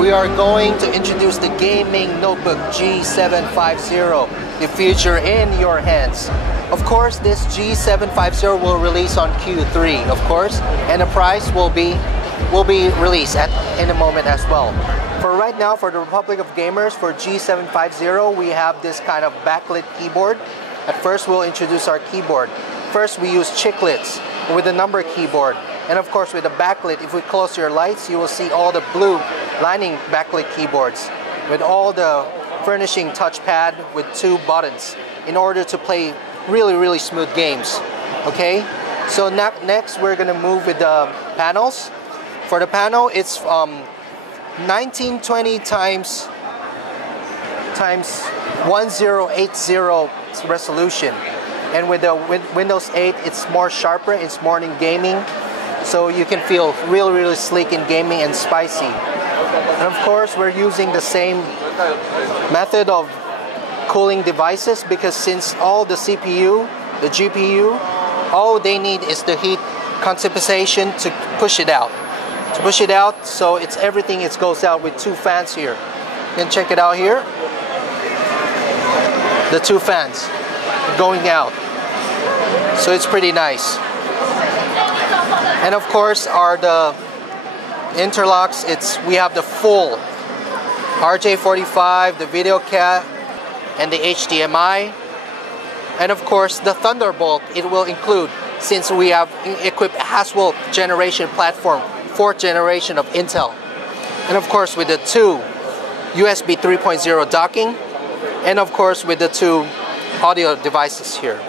we are going to introduce the gaming notebook G750, the future in your hands. Of course, this G750 will release on Q3, of course, and the price will be released in a moment as well. For right now, for the Republic of Gamers, for G750, we have this kind of backlit keyboard. At first, we'll introduce our keyboard. First, we use chiclets with a number keyboard. And of course, with the backlit, if we close your lights, you will see all the blue lining backlit keyboards with all the furnishing touchpad with 2 buttons in order to play really smooth games. Okay, so next we're gonna move with the panels. For the panel, it's 1920 times 1080 resolution, and with the Windows 8, it's more sharper, it's more in gaming, so you can feel really sleek in gaming and spicy. And of course, we're using the same method of cooling devices, because since all the CPU, the GPU, all they need is the heat condensation to push it out. So it's everything, it goes out with 2 fans here. You can check it out here. The 2 fans going out. So it's pretty nice. And of course, are the interlocks. We have the full RJ45, the video card, and the HDMI. And of course, the Thunderbolt, it will include, since we have equipped HASWELL generation platform, 4th generation of Intel. And of course, with the 2 USB 3.0 docking, and of course with the 2 audio devices here.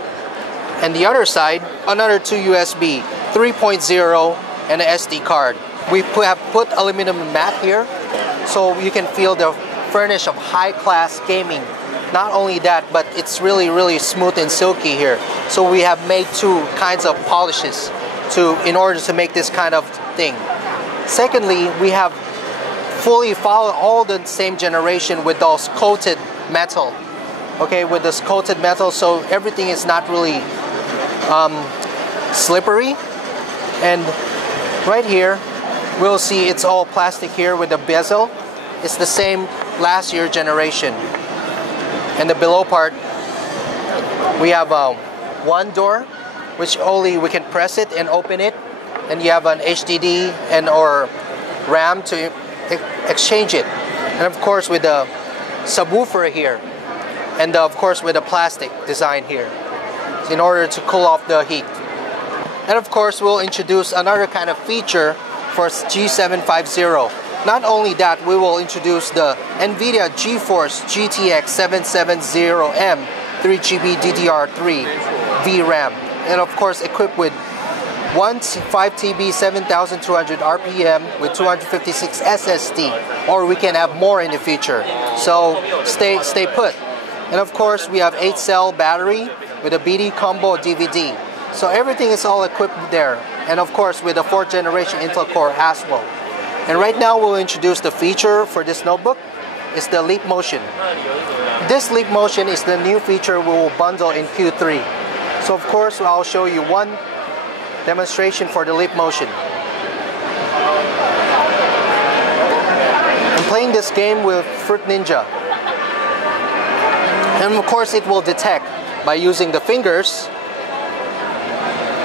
And the other side, another 2 USB 3.0 and an SD card. We have put aluminum mat here, so you can feel the furnish of high-class gaming. Not only that, but it's really smooth and silky here. So we have made 2 kinds of polishes in order to make this kind of thing. Secondly, we have fully followed all the same generation with those coated metal. Okay, with this coated metal, so everything is not really slippery. And right here, we'll see it's all plastic here with the bezel. It's the same last year generation. And the below part, we have 1 door, which only we can press it and open it. And you have an HDD and or RAM to exchange it. And of course with the subwoofer here. And of course with the plastic design here, in order to cool off the heat. And of course we'll introduce another kind of feature for G750. Not only that, we will introduce the Nvidia GeForce GTX 770M 3GB DDR3 VRAM. And of course equipped with 5TB 7200 RPM with 256 SSD, or we can have more in the future. So stay put. And of course we have 8-cell battery with a BD combo DVD. So everything is all equipped there. And of course with the 4th generation Intel Core HASWELL. And right now we'll introduce the feature for this notebook. It's the Leap Motion. This Leap Motion is the new feature we will bundle in Q3. So of course I'll show you one demonstration for the Leap Motion. I'm playing this game with Fruit Ninja. And of course it will detect by using the fingers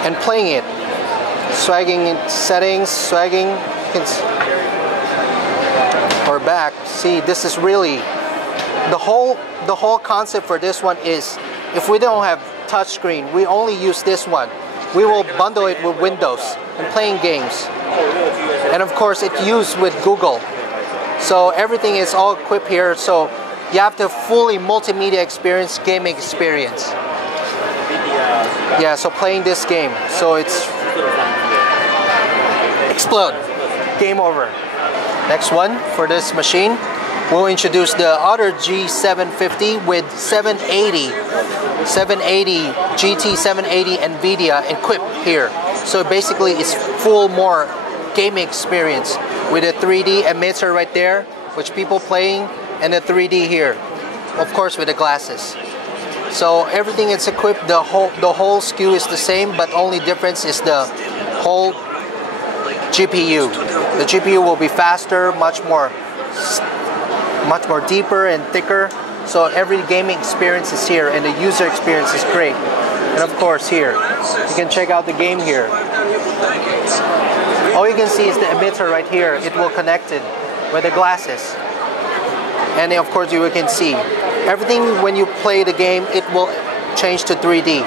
and playing it. Swagging in settings, swagging, or back. See, this is really, the whole concept for this one is, if we don't have touchscreen, we only use this one. We will bundle it with Windows and playing games. And of course it's used with Google. So everything is all equipped here, so you have the fully multimedia experience, gaming experience. Yeah, so playing this game, so it's explode, game over. Next one for this machine, we'll introduce the other G750 with 780 GT 780 Nvidia equipped here. So basically it's full more gaming experience with a 3D emitter right there, which people playing, and the 3D here, of course with the glasses. So everything is equipped, the whole SKU is the same, but only difference is the whole GPU. The GPU will be faster, much more much more deeper and thicker. So every gaming experience is here, and the user experience is great. And of course here, you can check out the game here. All you can see is the emitter right here. It will connect it with the glasses. And of course you can see everything when you play the game, it will change to 3D.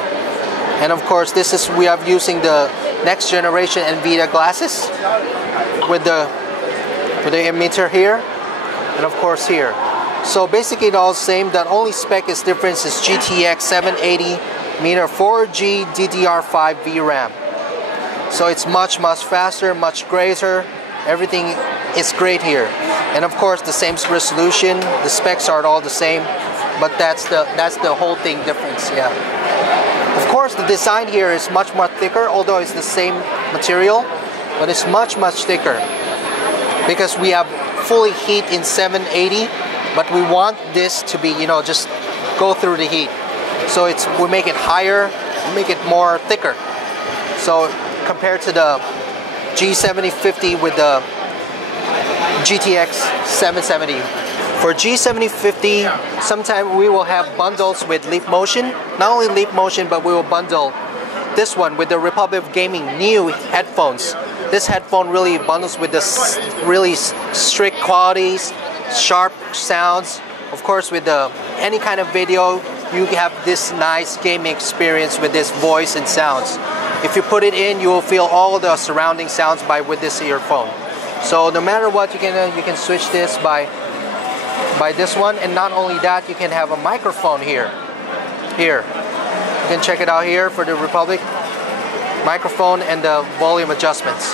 And of course we are using the next generation Nvidia glasses with the emitter here, and of course here. So basically it's all the same. The only spec is difference is GTX 780 meter 4G DDR5 VRAM. So it's much faster, much greater. Everything is great here. And of course the same resolution. The specs are all the same, but that's the whole thing difference. Yeah. Of course the design here is much more thicker, although it's the same material, but it's much thicker because we have fully heat in 780, but we want this to be, you know, just go through the heat. So we make it higher, we make it more thicker. So compared to the G750 with the GTX 770. For G750, sometime we will have bundles with Leap Motion. Not only Leap Motion, but we will bundle this one with the Republic of Gaming new headphones. This headphone really bundles with the really strict qualities, sharp sounds. Of course, with any kind of video, you have this nice gaming experience with this voice and sounds. If you put it in, you will feel all the surrounding sounds with this earphone. So no matter what, you can switch this by this one. And not only that, you can have a microphone here. You can check it out here for the Republic microphone and the volume adjustments.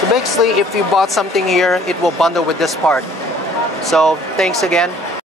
So basically, if you bought something here, it will bundle with this part. So thanks again.